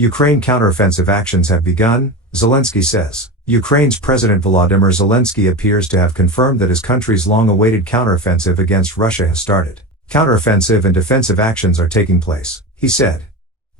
Ukraine counteroffensive actions have begun, Zelensky says. Ukraine's President Volodymyr Zelensky appears to have confirmed that his country's long-awaited counteroffensive against Russia has started. Counteroffensive and defensive actions are taking place, he said.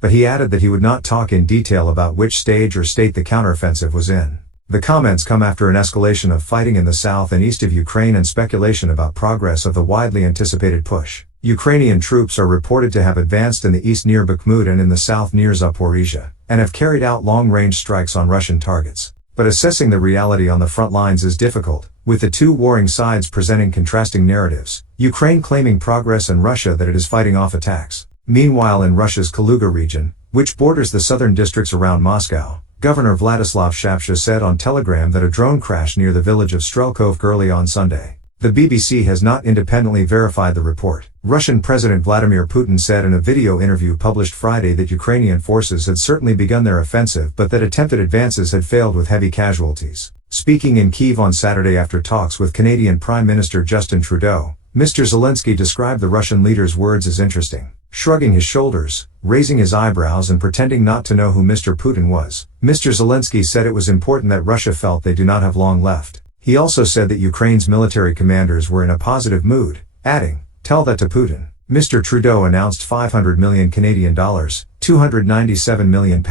But he added that he would not talk in detail about which stage or state the counteroffensive was in. The comments come after an escalation of fighting in the south and east of Ukraine and speculation about progress of the widely anticipated push. Ukrainian troops are reported to have advanced in the east near Bakhmut and in the south near Zaporizhia, and have carried out long-range strikes on Russian targets. But assessing the reality on the front lines is difficult, with the two warring sides presenting contrasting narratives, Ukraine claiming progress and Russia that it is fighting off attacks. Meanwhile, in Russia's Kaluga region, which borders the southern districts around Moscow, Governor Vladislav Shapsha said on Telegram that a drone crashed near the village of Strelkov early on Sunday. The BBC has not independently verified the report. Russian President Vladimir Putin said in a video interview published Friday that Ukrainian forces had certainly begun their offensive but that attempted advances had failed with heavy casualties. Speaking in Kyiv on Saturday after talks with Canadian Prime Minister Justin Trudeau, Mr. Zelensky described the Russian leader's words as interesting. Shrugging his shoulders, raising his eyebrows and pretending not to know who Mr. Putin was, Mr. Zelensky said it was important that Russia felt they do not have long left. He also said that Ukraine's military commanders were in a positive mood, adding, "Tell that to Putin." Mr. Trudeau announced 500 million Canadian dollars, £297 million,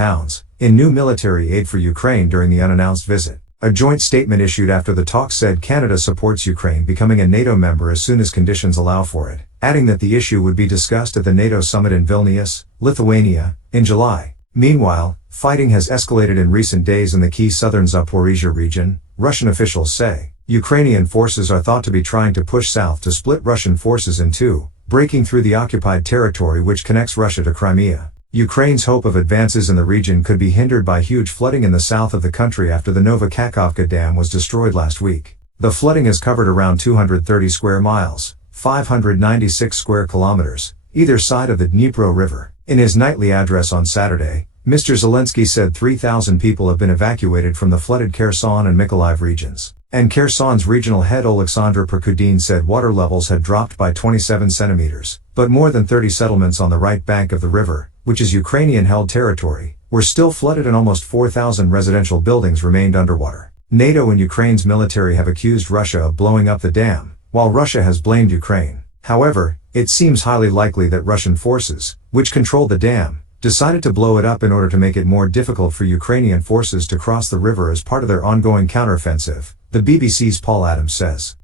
in new military aid for Ukraine during the unannounced visit. A joint statement issued after the talks said Canada supports Ukraine becoming a NATO member as soon as conditions allow for it, adding that the issue would be discussed at the NATO summit in Vilnius, Lithuania, in July. Meanwhile, fighting has escalated in recent days in the key southern Zaporizhia region, Russian officials say. Ukrainian forces are thought to be trying to push south to split Russian forces in two, breaking through the occupied territory which connects Russia to Crimea. Ukraine's hope of advances in the region could be hindered by huge flooding in the south of the country after the Novokakhovka Dam was destroyed last week. The flooding has covered around 230 square miles, 596 square kilometers, either side of the Dnipro River. In his nightly address on Saturday, Mr. Zelensky said 3,000 people have been evacuated from the flooded Kherson and Mykolaiv regions. And Kherson's regional head Oleksandr Perkudin said water levels had dropped by 27 centimeters, but more than 30 settlements on the right bank of the river, which is Ukrainian-held territory, were still flooded and almost 4,000 residential buildings remained underwater. NATO and Ukraine's military have accused Russia of blowing up the dam, while Russia has blamed Ukraine. However, it seems highly likely that Russian forces, which control the dam, decided to blow it up in order to make it more difficult for Ukrainian forces to cross the river as part of their ongoing counteroffensive, the BBC's Paul Adams says.